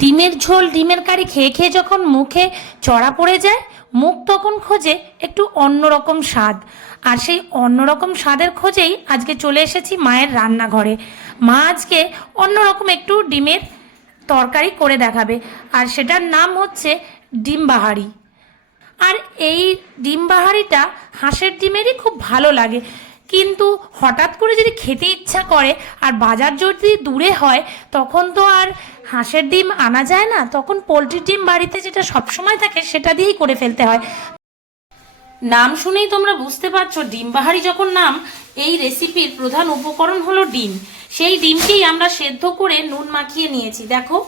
ডিমের ঝোল, ডিমের কারি খেয়ে খেয়ে যখন মুখে চড়া পড়ে যায়, মুখ তখন খোঁজে একটু অন্যরকম স্বাদ। আর সেই অন্যরকম স্বাদের খোঁজেই আজকে চলে এসেছি মায়ের রান্নাঘরে। মা আজকে অন্যরকম একটু ডিমের তরকারি করে দেখাবে, আর সেটার নাম হচ্ছে ডিম বাহারি আর এই ডিম বাহারিটা হাঁসের ডিমেরই খুব ভালো লাগে। কিন্তু হঠাৎ করে যদি খেতে ইচ্ছা করে আর বাজার যদি দূরে হয়, তখন তো আর হাঁসের ডিম আনা যায় না। তখন পোলট্রির ডিম বাড়িতে যেটা সবসময় থাকে, সেটা দিয়েই করে ফেলতে হয়। নাম শুনেই তোমরা বুঝতে পারছ ডিম বাহারি যখন নাম, এই রেসিপির প্রধান উপকরণ হলো ডিম। সেই ডিমকেই আমরা সেদ্ধ করে নুন মাখিয়ে নিয়েছি। দেখো,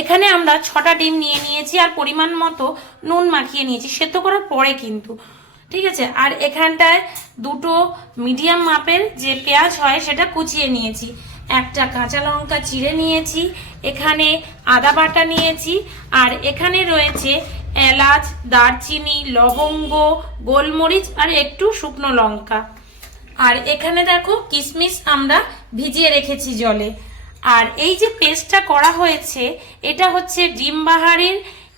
এখানে আমরা ছটা ডিম নিয়ে নিয়েছি আর পরিমাণ মতো নুন মাখিয়ে নিয়েছি। সেদ্ধ করার পরে কিন্তু ঠিক আছে? আর এখানটায় দুটো মিডিয়াম মাপের যে পেঁয়াজ হয় সেটা কুচিয়ে নিয়েছি। একটা কাঁচা লঙ্কা চিড়ে নিয়েছি, এখানে আদা বাটা নিয়েছি, আর এখানে রয়েছে এলাচ, দারচিনি, লবঙ্গ, গোলমরিচ, আর একটু শুকনো লঙ্কা। আর এখানে দেখো কিশমিশ আমরা ভিজিয়ে রেখেছি জলে। আর এই যে পেস্টটা করা হয়েছে, এটা হচ্ছে ডিম বাহারির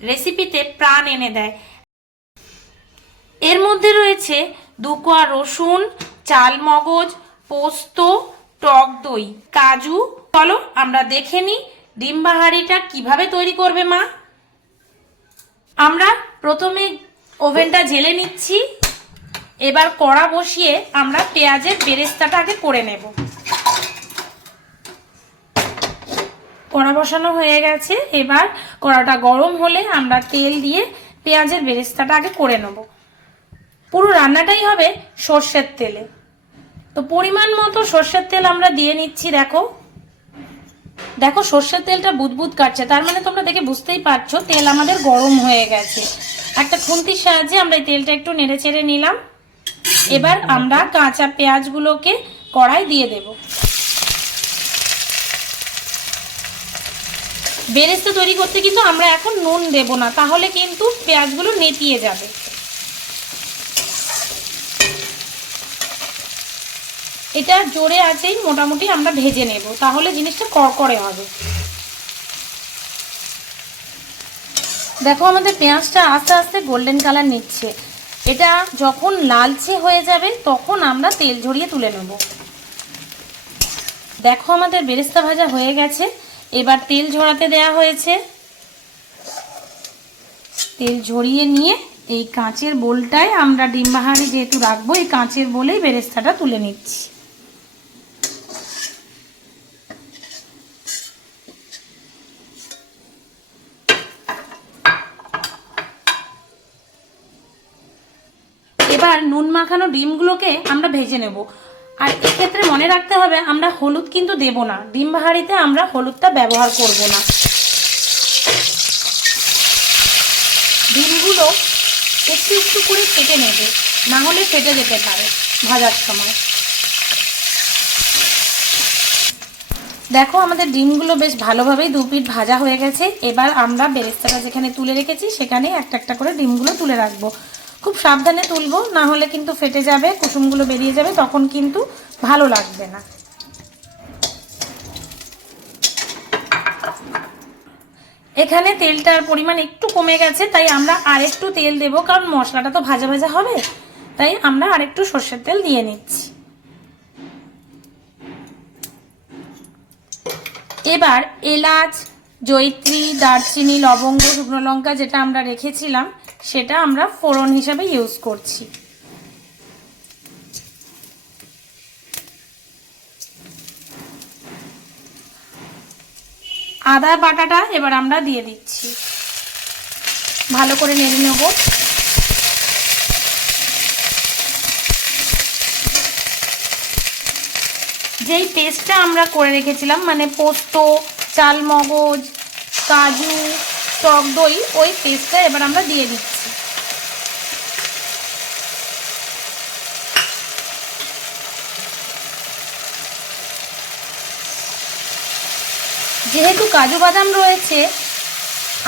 রেসিপিতে প্রাণ এনে দেয়। এর মধ্যে রয়েছে দু কোয়া রসুন, চাল মগজ, পোস্ত, টক দই, কাজু। চলো আমরা দেখে নিই ডিম বাহারিটা কীভাবে তৈরি করবে মা। আমরা প্রথমে ওভেনটা জেলে নিচ্ছি। এবার কড়া বসিয়ে আমরা পেঁয়াজের বেরেস্তাটা আগে করে নেব। কড়া বসানো হয়ে গেছে। এবার কড়াটা গরম হলে আমরা তেল দিয়ে পেঁয়াজের বেরেস্তাটা আগে করে নেব। পুরো রান্নাটাই হবে সর্ষের তেলে। তো পরিমাণ মতো সর্ষের তেল আমরা দিয়ে নিচ্ছি, দেখো। দেখো, সর্ষের তেলটা বুদবুদ কাটছে। তার মানে তোমরা দেখে বুঝতেই পারছ, তেল আমাদের গরম হয়ে গেছে। একটা খুন্তির সাহায্যে আমরা এই তেলটা একটু নেড়ে চেড়ে নিলাম। এবার আমরা কাঁচা পেঁয়াজগুলোকে কড়াই দিয়ে দেব। বেরেস্তা তৈরি করতে কিন্তু আমরা এখন নুন দেব না, তাহলে কিন্তু পেঁয়াজগুলো নেতিয়ে যাবে। এটা জোরে আছেই মোটামুটি আমরা ভেজে নেব। তাহলে জিনিসটা করকরে হবে। দেখো আমাদের পেঁয়াজটা আস্তে আস্তে গোল্ডেন কালার নিচ্ছে। এটা যখন লালচে হয়ে যাবে, তখন আমরা তেল ঝরিয়ে তুলে নেব। দেখো আমাদের বেরেস্তা ভাজা হয়ে গেছে। এবার তেল ঝরাতে দেয়া হয়েছে। তেল ঝরিয়ে নিয়ে এই কাঁচের বোলটায় আমরা ডিম বাহারি যেহেতু রাখব, এই কাঁচের বোলেই বেরেস্তাটা তুলে নিচ্ছি। এবার নুন মাখানো ডিমগুলোকে আমরা ভেজে নেব। আর এক্ষেত্রে মনে রাখতে হবে, আমরা হলুদ কিন্তু দেব না। ডিম বাহারিতে আমরা হলুদটা ব্যবহার করব না। ডিমগুলো একটু একটু করে ফেটে নেবে, না হলে ফেটে যেতে পারে ভাজার সময়। দেখো, আমাদের ডিমগুলো বেশ ভালোভাবেই দু পিঠ ভাজা হয়ে গেছে। এবার আমরা বেরেস্তাটা যেখানে তুলে রেখেছি সেখানে একটা একটা করে ডিমগুলো তুলে রাখব। খুব সাবধানে তুলবো, না হলে কিন্তু ফেটে যাবে, কুসুমগুলো বেরিয়ে যাবে, তখন কিন্তু ভালো লাগবে না। এখানে তেলটার পরিমাণ একটু কমে গেছে, তাই আমরা আরেকটু তেল দেব, কারণ মশলাটা তো ভাজা ভাজা হবে, তাই আমরা আরেকটু সর্ষের তেল দিয়ে নিচ্ছি। এবার এলাচ জৈত্রী দারচিনি, লবঙ্গ, শুকনো লঙ্কা যেটা আমরা রেখেছিলাম সেটা আমরা ফোড়ন হিসাবে ইউজ করছি। আদা বাটাটা এবার আমরা দিয়ে দিচ্ছি। ভালো করে নেড়ে নেব। যেই পেস্টটা আমরা করে রেখেছিলাম মানে পোস্ত চাল মগজ কাজু টক দই, ওই পেস্টটা এবার আমরা দিয়ে দিচ্ছি। যেহেতু কাজু বাদাম রয়েছে,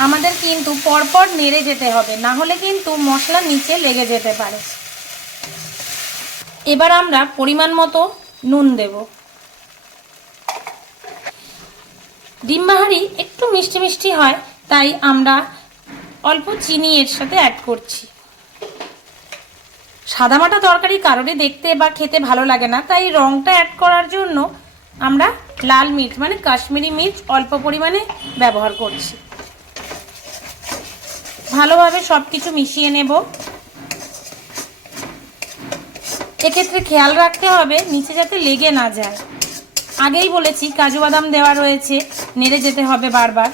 আমাদের কিন্তু পরপর নেড়ে যেতে হবে, না হলে কিন্তু মশলা নিচে লেগে যেতে পারে। এবার আমরা পরিমাণ মতো নুন দেব। ডিম বাহারি একটু মিষ্টি মিষ্টি হয় তাই আমরা অল্প চিনি এর সাথে অ্যাড করছি। সাদামাটা তরকারি কারোরই দেখতে বা খেতে ভালো লাগে না, তাই রঙটা অ্যাড করার জন্য আমরা লাল মির্চ মানে কাশ্মীরি মির্চ অল্প পরিমাণে ব্যবহার করছি। ভালোভাবে সব কিছু মিশিয়ে নেব। এক্ষেত্রে খেয়াল রাখতে হবে নিচে যাতে লেগে না যায়। আগেই বলেছি, কাজু বাদাম দেওয়া রয়েছে, নেড়ে যেতে হবে বারবার।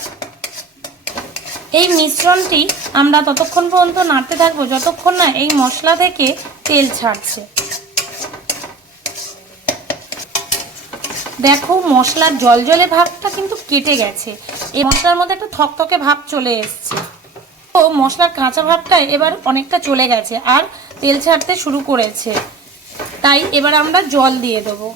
এই মিশ্রণটি আমরা ততক্ষণ পর্যন্ত নাড়তে থাকব, যতক্ষণ না এই মশলা থেকে তেল ছাড়ছে। দেখো মশলার জল জলে ভাবটা কিন্তু কেটে গেছে। এই মশলার মধ্যে একটা থকথকে ভাব চলে এসছে। ও মশলার কাঁচা ভাবটা এবার অনেকটা চলে গেছে আর তেল ছাড়তে শুরু করেছে। তাই এবার আমরা জল দিয়ে দেবো।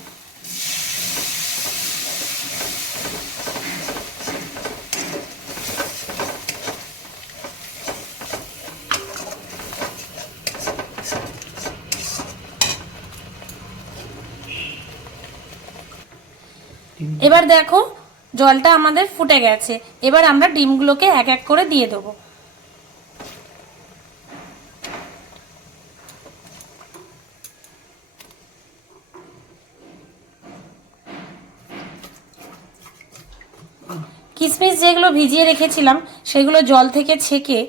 এবার দেখো, জলটা আমাদের ফুটে গেছে। এবার আমরা ডিমগুলোকে এক এক করে দিয়ে দেবো। কিশমিশ যেগুলো ভিজিয়ে রেখেছিলাম, সেগুলো জল থেকে ছেঁকে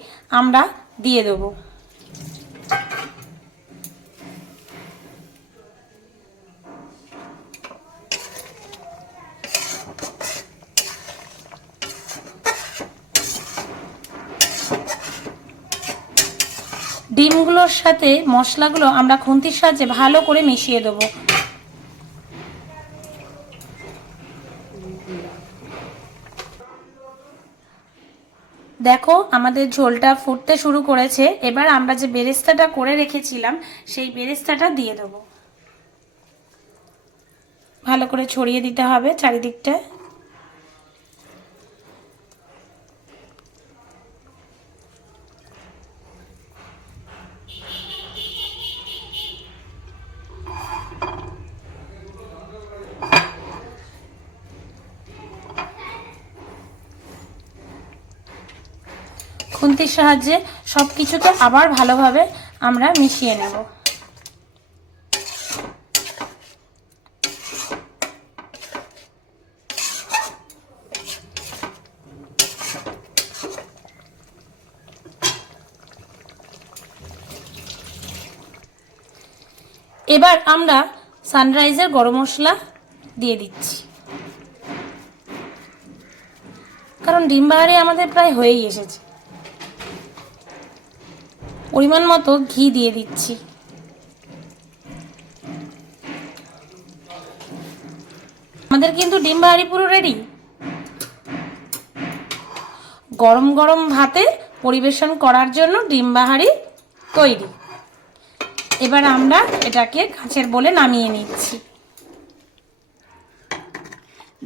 আমরা দিয়ে দেবো। ডিমগুলোর সাথে মশলাগুলো আমরা খুন্তির সাহায্যে ভালো করে মিশিয়ে দেবো। দেখো, আমাদের ঝোলটা ফুটতে শুরু করেছে। এবার আমরা যে বেরেস্তাটা করে রেখেছিলাম, সেই বেরেস্তাটা দিয়ে দেবো। ভালো করে ছড়িয়ে দিতে হবে চারিদিকটা। খুন্তির সাহায্যে সব কিছুকে আবার ভালোভাবে আমরা মিশিয়ে নেব। এবার আমরা সানরাইজের গরম মশলা দিয়ে দিচ্ছি। কারণ ডিম বাহারি আমাদের প্রায় হয়েই এসেছে। পরিমাণ মতো ঘি দিয়ে দিচ্ছি। আমাদের কিন্তু ডিম বাহারি পুরো রেডি গরম গরম ভাতে পরিবেশন করার জন্য ডিম বাহারি তৈরি। এবার আমরা এটাকে কাঁচের বলে নামিয়ে নিচ্ছি।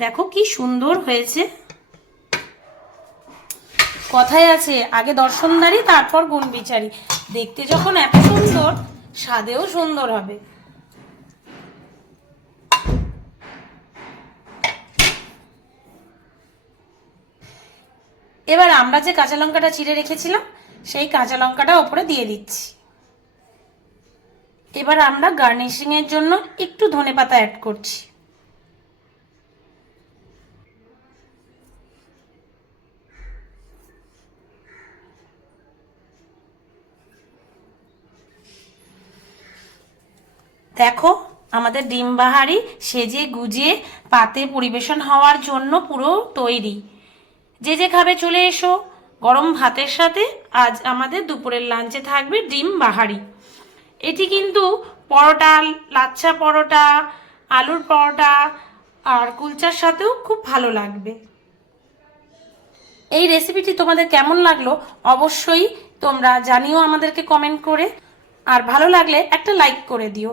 দেখো কি সুন্দর হয়েছে। কথায় আছে, আগে দর্শনদারি তারপর গুণ বিচারি দেখতে যখন এত সুন্দর, স্বাদেও সুন্দর হবে। এবার আমরা যে কাঁচা লঙ্কাটা চিড়ে রেখেছিলাম, সেই কাঁচা লঙ্কাটা ওপরে দিয়ে দিচ্ছি। এবার আমরা গার্নিশিং এর জন্য একটু ধনে পাতা অ্যাড করছি। দেখো, আমাদের ডিম বাহারি সেজে গুজে পাতে পরিবেশন হওয়ার জন্য পুরো তৈরি। যে যে খাবে চলে এসো। গরম ভাতের সাথে আজ আমাদের দুপুরের লাঞ্চে থাকবে ডিম বাহারি এটি কিন্তু পরোটা, লাচ্ছা পরোটা, আলুর পরোটা আর কুলচার সাথেও খুব ভালো লাগবে। এই রেসিপিটি তোমাদের কেমন লাগল অবশ্যই তোমরা জানিও আমাদেরকে কমেন্ট করে। আর ভালো লাগলে একটা লাইক করে দিও।